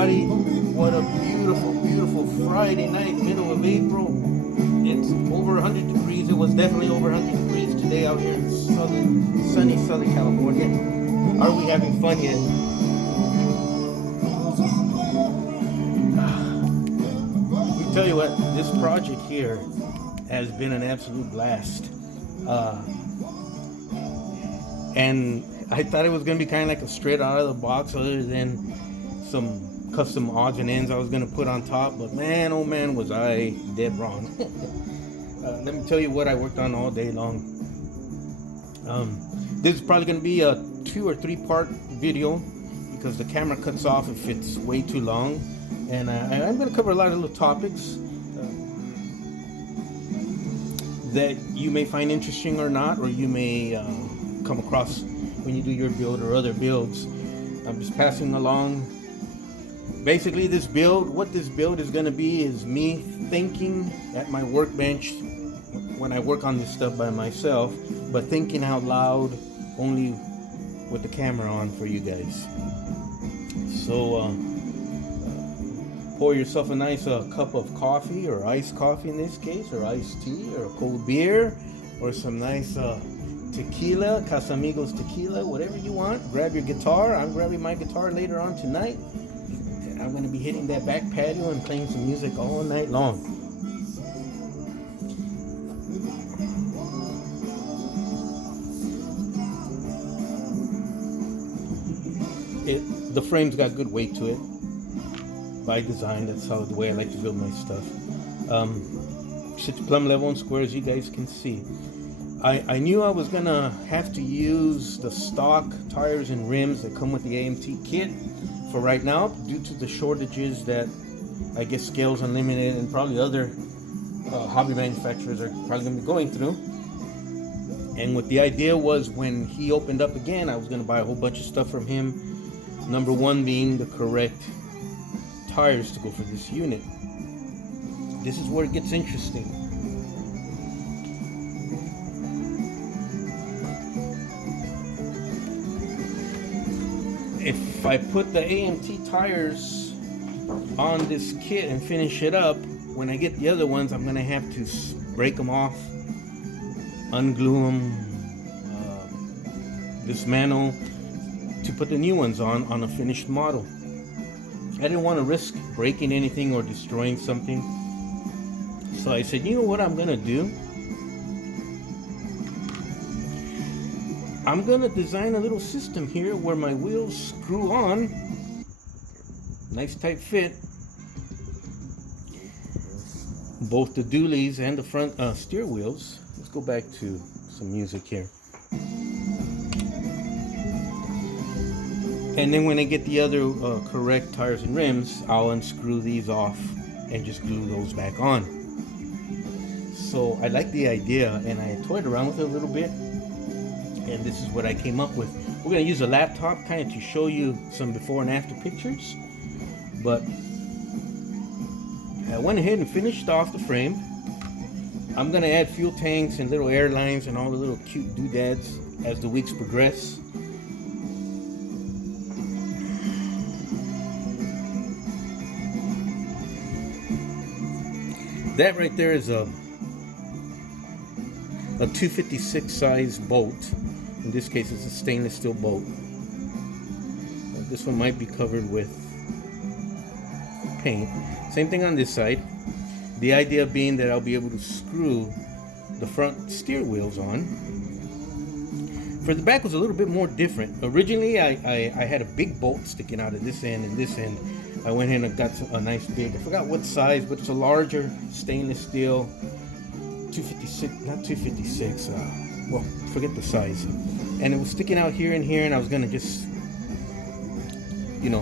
everybody. What a beautiful, beautiful Friday night, middle of April. It's over 100 degrees. It was definitely over 100 degrees today out here in sunny Southern California. Are we having fun yet? Let me tell you what, this project here has been an absolute blast. And I thought it was going to be kind of like a straight out of the box, other than some custom odds and ends I was going to put on top. But man, oh man, was I dead wrong. Let me tell you what I worked on all day long. This is probably going to be a 2 or 3 part video because the camera cuts off if it's way too long. And I'm going to cover a lot of little topics that you may find interesting or not, or you may come across when you do your build or other builds. I'm just passing along. Basically, what this build is going to be is me thinking at my workbench when I work on this stuff by myself, but thinking out loud only with the camera on for you guys. So pour yourself a nice cup of coffee, or iced coffee in this case, or iced tea, or a cold beer, or some nice tequila, Casamigos tequila, whatever you want. Grab your guitar. I'm grabbing my guitar later on tonight. I'm going to be hitting that back patio and playing some music all night long. The frame's got good weight to it. By design, that's how the way I like to build my stuff. Sits plumb level and square, as you guys can see. I knew I was gonna have to use the stock tires and rims that come with the AMT kit for right now, due to the shortages that I guess Scales Unlimited and probably other hobby manufacturers are probably gonna be going through. And what the idea was, when he opened up again, I was gonna buy a whole bunch of stuff from him. Number one being the correct tires to go for this unit. This is where it gets interesting. If I put the AMT tires on this kit and finish it up, when I get the other ones, I'm gonna have to break them off, unglue them, dismantle to put the new ones on a finished model. I didn't want to risk breaking anything or destroying something. So I said, you know what I'm going to do? I'm going to design a little system here where my wheels screw on. Nice tight fit. Both the dualies and the front steer wheels. Let's go back to some music here. And then when I get the other correct tires and rims, I'll unscrew these off and just glue those back on. So I like the idea, and I toyed around with it a little bit, and this is what I came up with. We're going to use a laptop kind of to show you some before and after pictures, but I went ahead and finished off the frame. I'm going to add fuel tanks and little air lines and all the little cute doodads as the weeks progress. That right there is a 256 size bolt. In this case, it's a stainless steel bolt. This one might be covered with paint. Same thing on this side. The idea being that I'll be able to screw the front steer wheels on. For the back was a little bit more different. Originally, I had a big bolt sticking out of this end and this end. I went in and got a nice big, I forgot what size, but it's a larger stainless steel 256, not 256, well, forget the size. And it was sticking out here and here, and I was gonna just,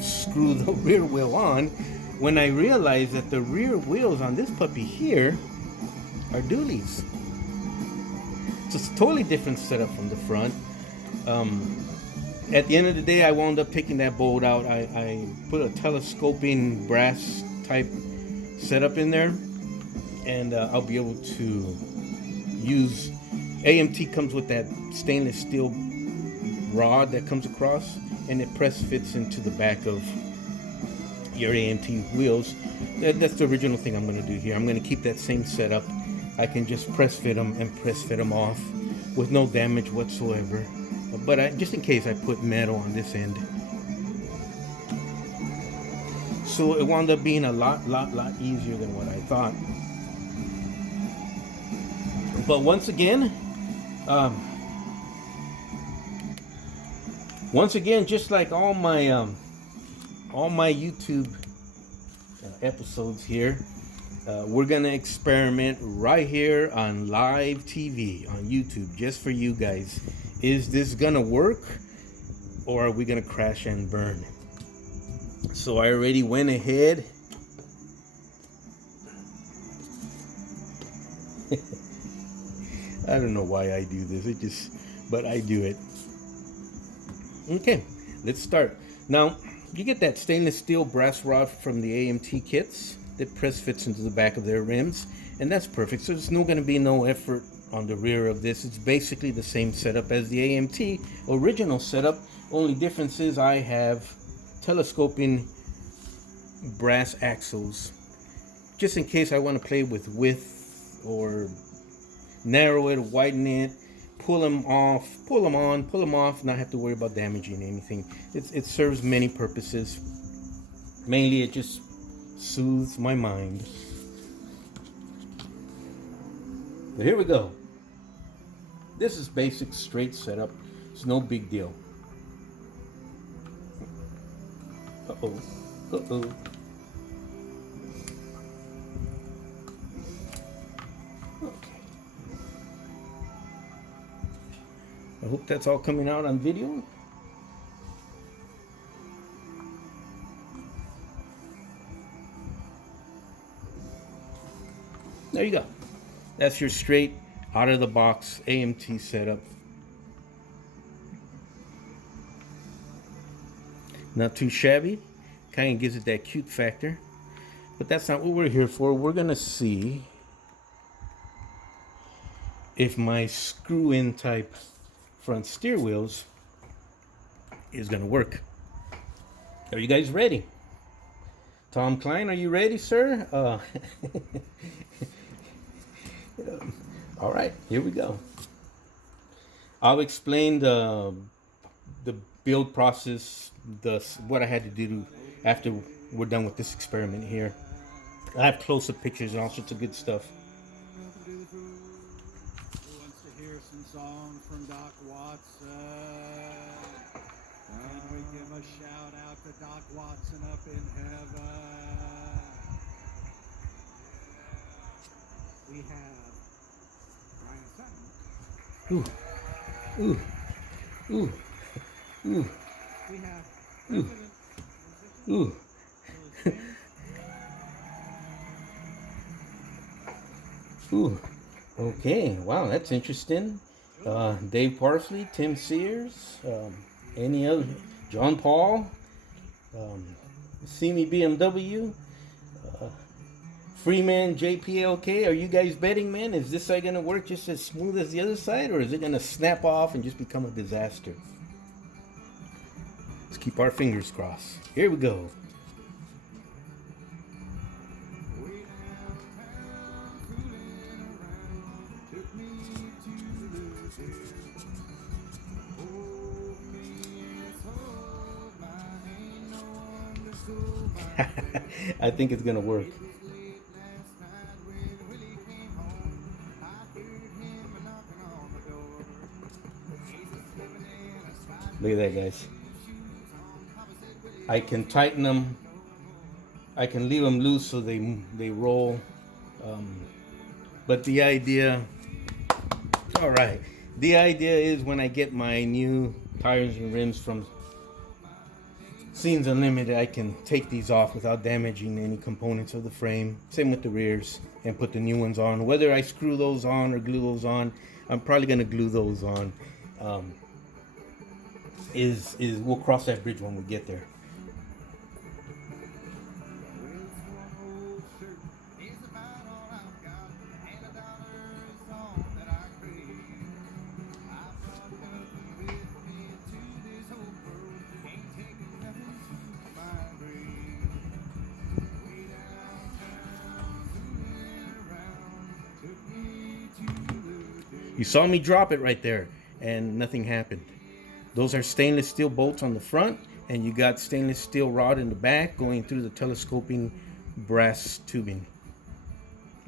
screw the rear wheel on, when I realized that the rear wheels on this puppy here are dualies. So it's a totally different setup from the front. At the end of the day, I wound up taking that bolt out. I put a telescoping brass type setup in there, and I'll be able to use, AMT comes with that stainless steel rod that comes across, and it press fits into the back of your AMT wheels. That's the original thing I'm going to do here. I'm going to keep that same setup. I can just press fit them and press fit them off with no damage whatsoever. But just in case, I put metal on this end. So it wound up being a lot easier than what I thought. But once again, just like all my YouTube episodes here, we're gonna experiment right here on live TV on YouTube, just for you guys. Is this gonna work, or are we gonna crash and burn? So I already went ahead. I don't know why I do this. But I do it. Okay, let's start. Now, you get that stainless steel brass rod from the AMT kits that press fits into the back of their rims, and that's perfect. So there's going to be no effort on the rear of this. It's basically the same setup as the AMT original setup. Only difference is I have telescoping brass axles, just in case I want to play with width or narrow it, widen it, pull them off, pull them on, pull them off, not have to worry about damaging anything. It serves many purposes. Mainly it just soothes my mind. But here we go. This is basic straight setup. It's no big deal. Uh-oh. Uh-oh. I hope that's all coming out on video. There you go. That's your straight out of the box AMT setup. Not too shabby. Kind of gives it that cute factor. But that's not what we're here for. We're going to see if my screw-in type front steer wheels is going to work. Are you guys ready? Tom Klein, are you ready, sir? All right, here we go. I'll explain the build process, what I had to do after we're done with this experiment here. I have close-up pictures and all sorts of good stuff. Song from Doc Watson. Can we give a shout out to Doc Watson up in heaven? We have Brian Sutton. Ooh. We have President. Ooh. Ooh. Okay. Wow, that's interesting. Dave Parsley, Tim Sears, any other, John Paul, See Me BMW, Freeman, JPLK. Are you guys betting, man? Is this side going to work just as smooth as the other side, or is it going to snap off and just become a disaster? Let's keep our fingers crossed. Here we go. I think it's gonna work. Look at that, guys. I can tighten them. I can leave them loose so they roll. But the idea, all right. The idea is when I get my new tires and rims from Scenes Unlimited, I can take these off without damaging any components of the frame. Same with the rears, and put the new ones on. Whether I screw those on or glue those on, I'm probably gonna glue those on. We'll cross that bridge when we get there. You saw me drop it right there, and nothing happened. Those are stainless steel bolts on the front, and you got stainless steel rod in the back going through the telescoping brass tubing.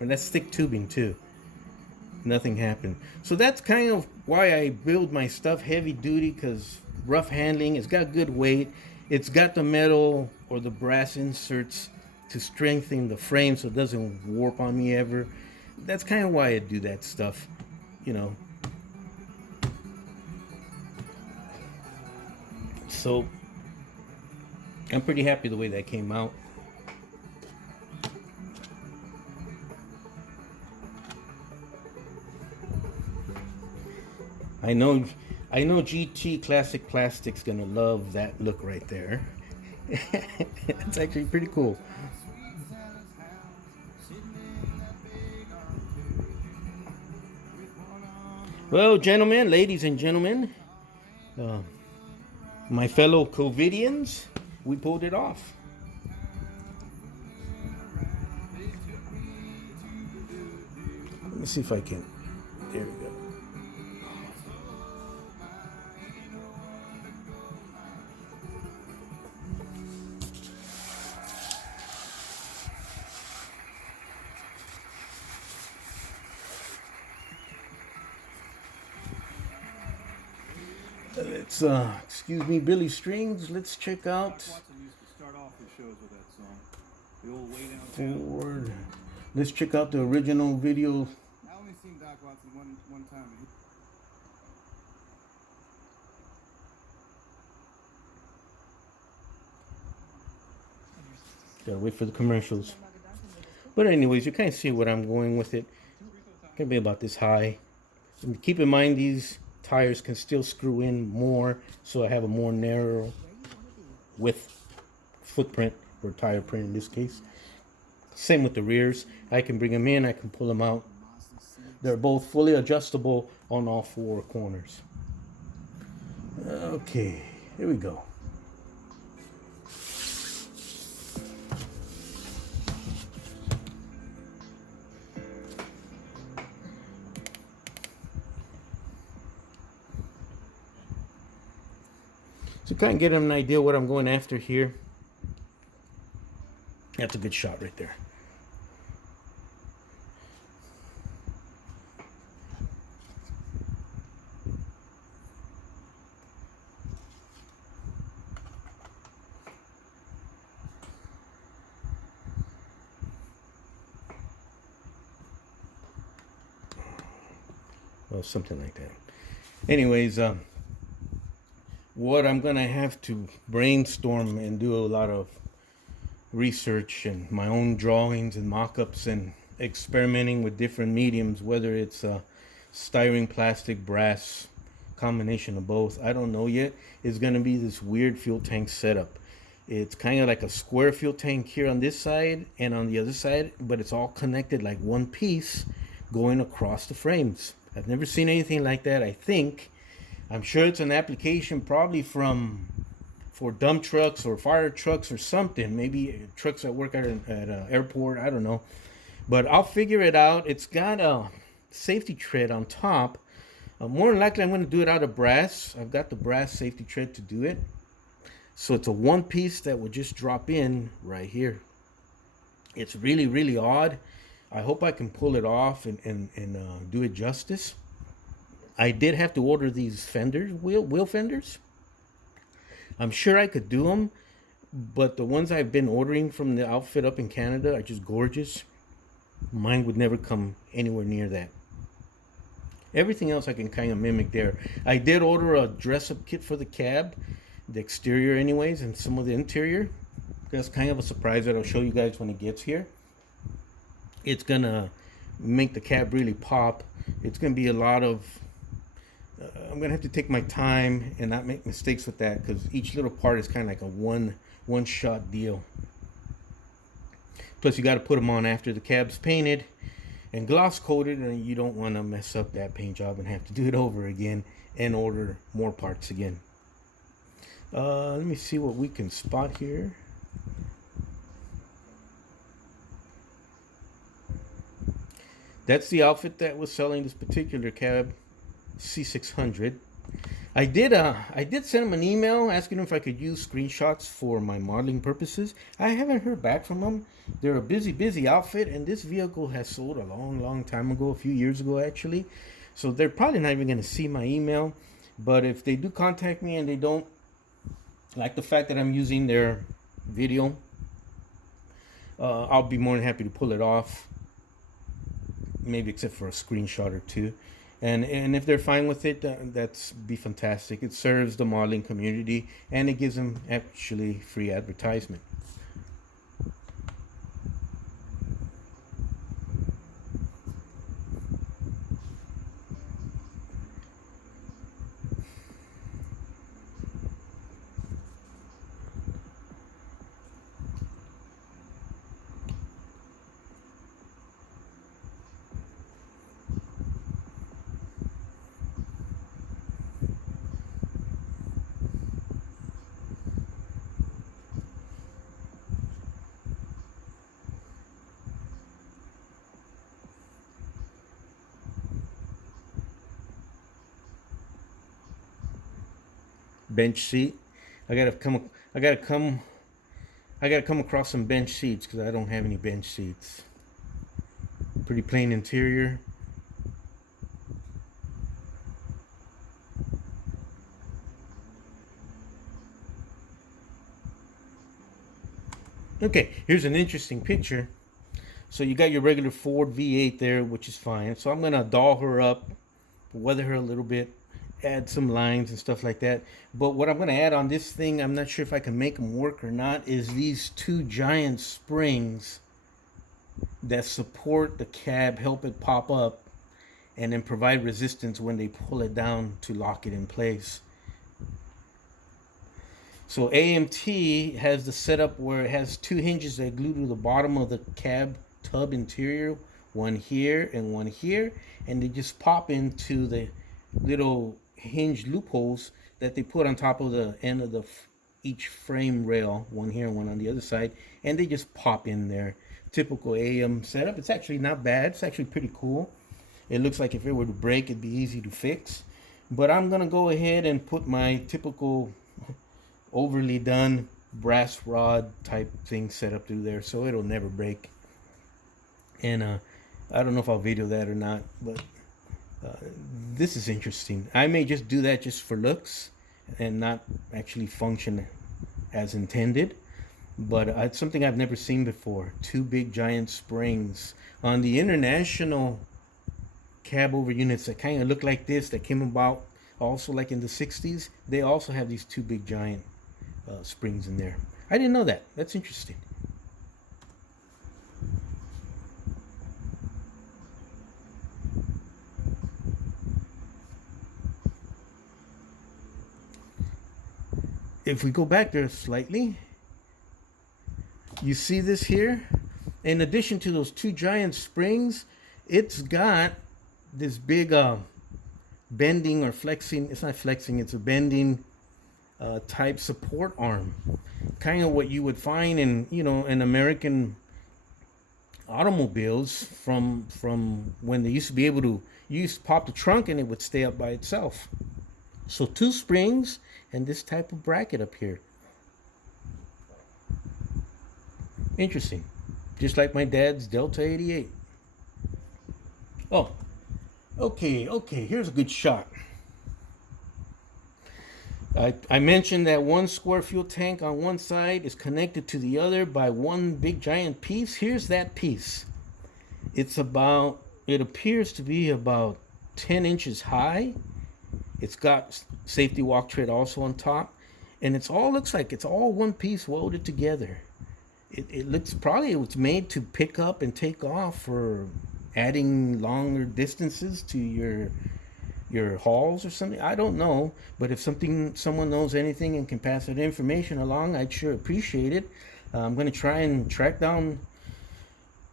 And that's thick tubing too. Nothing happened. So that's kind of why I build my stuff heavy duty, because rough handling. It's got good weight. It's got the metal or the brass inserts to strengthen the frame so it doesn't warp on me ever. That's kind of why I do that stuff, you know. So I'm pretty happy the way that came out. I know GT Classic Plastic's gonna love that look right there. It's actually pretty cool. Well, gentlemen, ladies and gentlemen, my fellow COVIDians, we pulled it off. Let me see if I can. There we go. Let's excuse me, Billy Strings. Let's check out Watson used to start off his shows with that song. The old Way Downtown. forward. Let's check out the original video. I only seen Doc Watson one time. Gotta wait for the commercials. But anyways, you kind of see what I'm going with it. Gonna be about this high. And keep in mind these tires can still screw in more, so I have a more narrow width footprint, or tire print in this case. Same with the rears. I can bring them in, I can pull them out. They're both fully adjustable on all four corners. Okay, here we go. So kind of get an idea what I'm going after here. That's a good shot right there. Well, something like that. Anyways, what I'm gonna have to brainstorm and do a lot of research and my own drawings and mock-ups and experimenting with different mediums, whether it's styrene, plastic, brass, combination of both, I don't know yet. It's gonna be this weird fuel tank setup. It's kind of like a square fuel tank here on this side and on the other side, but it's all connected like one piece going across the frames. I've never seen anything like that. I'm sure it's an application probably for dump trucks or fire trucks or something. Maybe trucks that work at an airport. I don't know. But I'll figure it out. It's got a safety tread on top. More than likely, I'm going to do it out of brass. I've got the brass safety tread to do it. So it's a one piece that will just drop in right here. It's really, really odd. I hope I can pull it off and do it justice. I did have to order these fenders, wheel fenders. I'm sure I could do them, but the ones I've been ordering from the outfit up in Canada are just gorgeous. Mine would never come anywhere near that. Everything else I can kind of mimic there. I did order a dress-up kit for the cab, the exterior anyways, and some of the interior. That's kind of a surprise that I'll show you guys when it gets here. It's gonna make the cab really pop. It's gonna be a lot of I'm gonna have to take my time and not make mistakes with that, because each little part is kind of like a one shot deal. Plus you got to put them on after the cab's painted and gloss coated, and you don't want to mess up that paint job and have to do it over again and order more parts again. Let me see what we can spot here. That's the outfit that was selling this particular cab C600. I did send them an email asking them if I could use screenshots for my modeling purposes. I haven't heard back from them. They're a busy outfit, and this vehicle has sold a long time ago, a few years ago actually. So they're probably not even going to see my email. But if they do contact me and they don't like the fact that I'm using their video, I'll be more than happy to pull it off. Maybe except for a screenshot or two. And if they're fine with it, that's be fantastic. It serves the modeling community and it gives them actually free advertisement. Bench seat. I gotta come. I gotta come. I gotta come across some bench seats because I don't have any bench seats. Pretty plain interior. Okay, here's an interesting picture. So you got your regular Ford V8 there, which is fine. So I'm gonna doll her up, weather her a little bit, add some lines and stuff like that. But what I'm gonna add on this thing, I'm not sure if I can make them work or not, is these two giant springs that support the cab, help it pop up, and then provide resistance when they pull it down to lock it in place. So AMT has the setup where it has two hinges that glue to the bottom of the cab tub interior, one here and one here, and they just pop into the little hinge loopholes that they put on top of the end of the each frame rail, one here and one on the other side, and they just pop in there. Typical AM setup. It's actually not bad. It's actually pretty cool. It looks like if it were to break, it'd be easy to fix. But I'm gonna go ahead and put my typical overly done brass rod type thing set up through there so it'll never break. And I don't know if I'll video that or not, but this is interesting. I may just do that just for looks and not actually function as intended, but it's something I've never seen before. Two big giant springs on the international cab over units that kind of look like this, that came about also like in the 60s. They also have these two big giant springs in there. I didn't know that. That's interesting. If we go back there slightly, you see this here? In addition to those two giant springs, it's got this big bending or flexing. It's not flexing, it's a bending type support arm. Kind of what you would find in, in American automobiles from when they used to be able to, you used to pop the trunk and it would stay up by itself. So two springs and this type of bracket up here. Interesting. Just like my dad's Delta 88. Oh, okay, here's a good shot. I mentioned that one square fuel tank on one side is connected to the other by one big giant piece. Here's that piece. It appears to be about 10 inches high. It's got safety walk tread also on top. And looks like it's all one piece welded together. It looks probably it was made to pick up and take off for adding longer distances to your hauls or something. I don't know, but if someone knows anything and can pass that information along, I'd sure appreciate it. I'm going to try and track down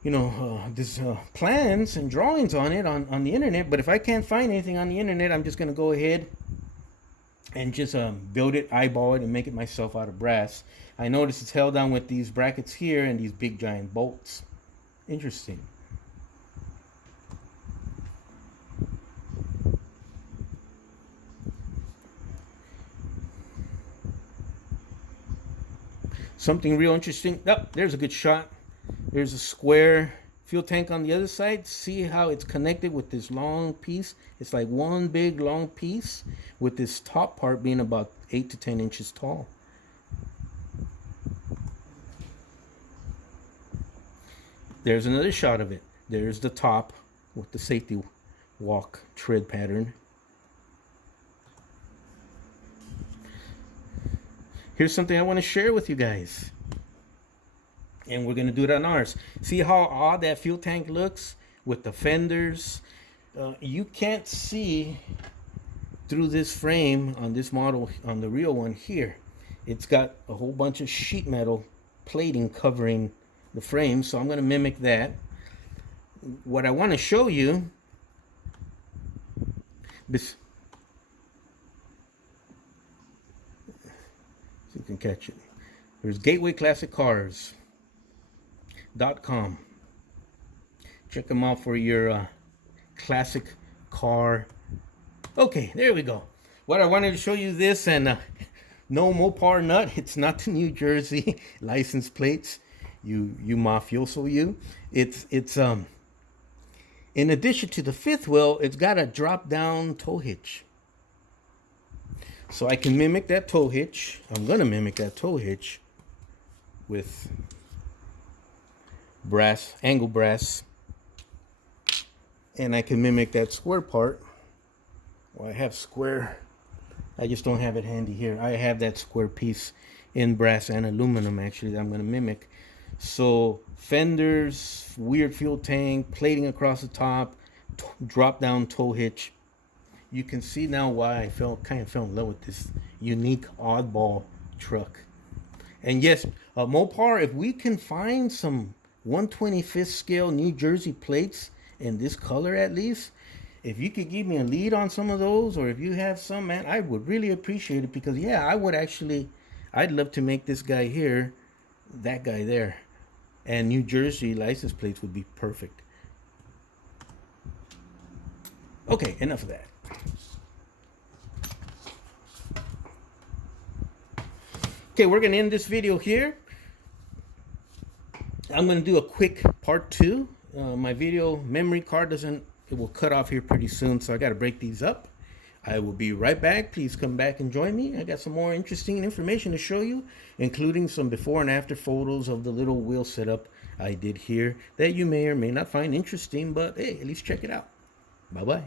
this plans and drawings on it on the internet. But if I can't find anything on the internet, I'm just going to go ahead and just build it, eyeball it, and make it myself out of brass. I notice it's held down with these brackets here and these big giant bolts. Interesting. something real interesting. Oh, there's a good shot. There's a square fuel tank on the other side. See how it's connected with this long piece? It's like one big long piece with this top part being about 8 to 10 inches tall. There's another shot of it. There's the top with the safety walk tread pattern. Here's something I want to share with you guys. And we're going to do it on ours. See how odd that fuel tank looks with the fenders? You can't see through this frame on this model, on the real one here. It's got a whole bunch of sheet metal plating covering the frame, so I'm going to mimic that. What I want to show you, this, so you can catch it. There's gatewayclassiccars.com. Check them out for your classic car. Okay, there we go. What I wanted to show you this, and no Mopar nut. It's not the New Jersey license plates. You mafioso, you. It's in addition to the fifth wheel, it's got a drop down tow hitch. So I can mimic that tow hitch. I'm gonna mimic that tow hitch with brass, angle brass. And I can mimic that square part. Well, I have square. I just don't have it handy here. I have that square piece in brass and aluminum, actually, that I'm going to mimic. So fenders, weird fuel tank, plating across the top, drop down tow hitch. You can see now why I kind of fell in love with this unique oddball truck. And yes, Mopar, if we can find some 1/25th scale New Jersey plates in this color, at least, if you could give me a lead on some of those, or if you have some, man, I would really appreciate it. Because yeah, I'd love to make this guy here that guy there, and New Jersey license plates would be perfect. Okay, enough of that. Okay, we're gonna end this video here. I'm gonna do a quick part 2. My video memory card it will cut off here pretty soon, so I got to break these up. I will be right back. Please come back and join me. I got some more interesting information to show you, including some before and after photos of the little wheel setup I did here that you may or may not find interesting, but hey, at least check it out. Bye-bye.